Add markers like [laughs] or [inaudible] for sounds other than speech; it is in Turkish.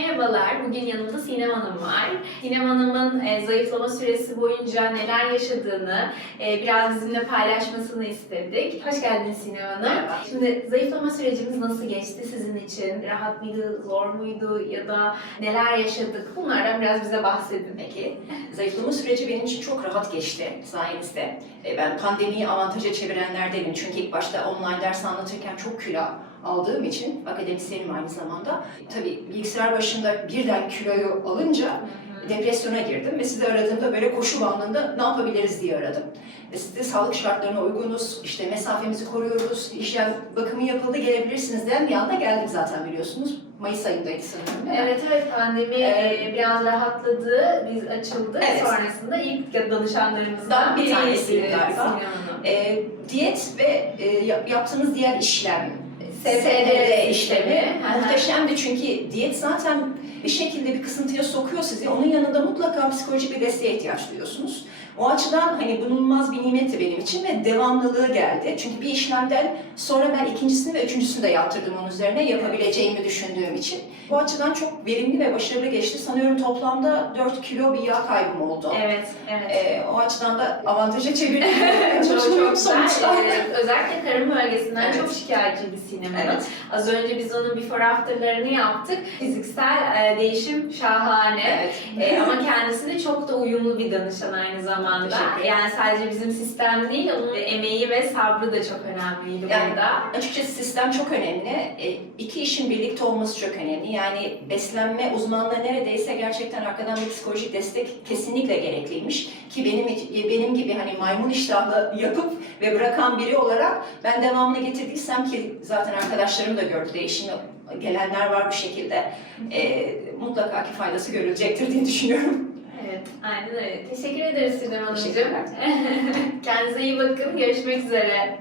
Merhabalar, bugün yanımda Sinem Hanım var. Sinem Hanım'ın e, zayıflama süresi boyunca neler yaşadığını e, biraz bizimle paylaşmasını istedik. Hoş geldiniz Sinem Hanım. Merhaba. Şimdi zayıflama sürecimiz nasıl geçti sizin için? Rahat mıydı, zor muydu ya da neler yaşadık? Bunlardan biraz bize bahsedin peki. Zayıflama süreci benim için çok rahat geçti sayenizde. E, Ben pandemiyi avantaja çevirenlerdenim. Çünkü ilk başta online ders anlatırken çok kilo aldığım için, akademisyenim aynı zamanda. Tabii bilgisayar başında birden kiloyu alınca depresyona girdim ve sizi aradığımda böyle koşu bandında ne yapabiliriz diye aradım. Ve siz de sağlık şartlarına uygunuz, işte mesafemizi koruyoruz, işlem bakımı yapıldı gelebilirsiniz den bir anda geldim zaten biliyorsunuz. Mayıs ayındaydı sanırım. Evet evet pandemi Evet. e, biraz rahatladı, biz açıldık. Evet. Sonrasında ilk danışanlarımızdan bir tanesiyim biriydi galiba. E, diyet ve e, yap- yaptığınız diğer işlem, SPD işlemi. hı. muhteşemdi çünkü diyet zaten bir şekilde bir kısıntıya sokuyor sizi. Onun yanında mutlaka psikolojik bir desteğe ihtiyaç duyuyorsunuz. O açıdan hani bulunmaz bir nimetti benim için ve devamlılığı geldi. Çünkü bir işlemden sonra ben ikincisini ve üçüncüsünü de yaptırdım onun üzerine yapabileceğimi düşündüğüm için. Bu açıdan çok verimli ve başarılı geçti. Sanıyorum toplamda 4 kilo bir yağ kaybım oldu. Evet, evet. Ee, o açıdan da avantaja çevirdim. [laughs] çok çok. Ee, özellikle karın bölgesinden Evet. çok şikayetçiydi Sinem Evet. Az önce biz onun before after'larını yaptık. Fiziksel e, değişim şahane. Evet. E, ama kendisi de çok da uyumlu bir danışan aynı zamanda. Yani sadece bizim sistem değil, onun emeği ve sabrı da çok önemliydi Yani- burada. Açıkçası sistem çok önemli. E, iki işin birlikte olması çok önemli. Yani beslenme uzmanlığı neredeyse gerçekten arkadan bir psikolojik destek kesinlikle gerekliymiş. Ki benim e, benim gibi hani maymun iştahlı yapıp ve bırakan biri olarak ben devamını getirdiysem ki zaten arkadaşlarım da gördü değişimi gelenler var bu şekilde. E, mutlaka ki faydası görülecektir diye düşünüyorum. Evet, aynen öyle. Teşekkür ederiz Sinem Hanımcığım. [laughs] Kendinize iyi bakın. Görüşmek üzere.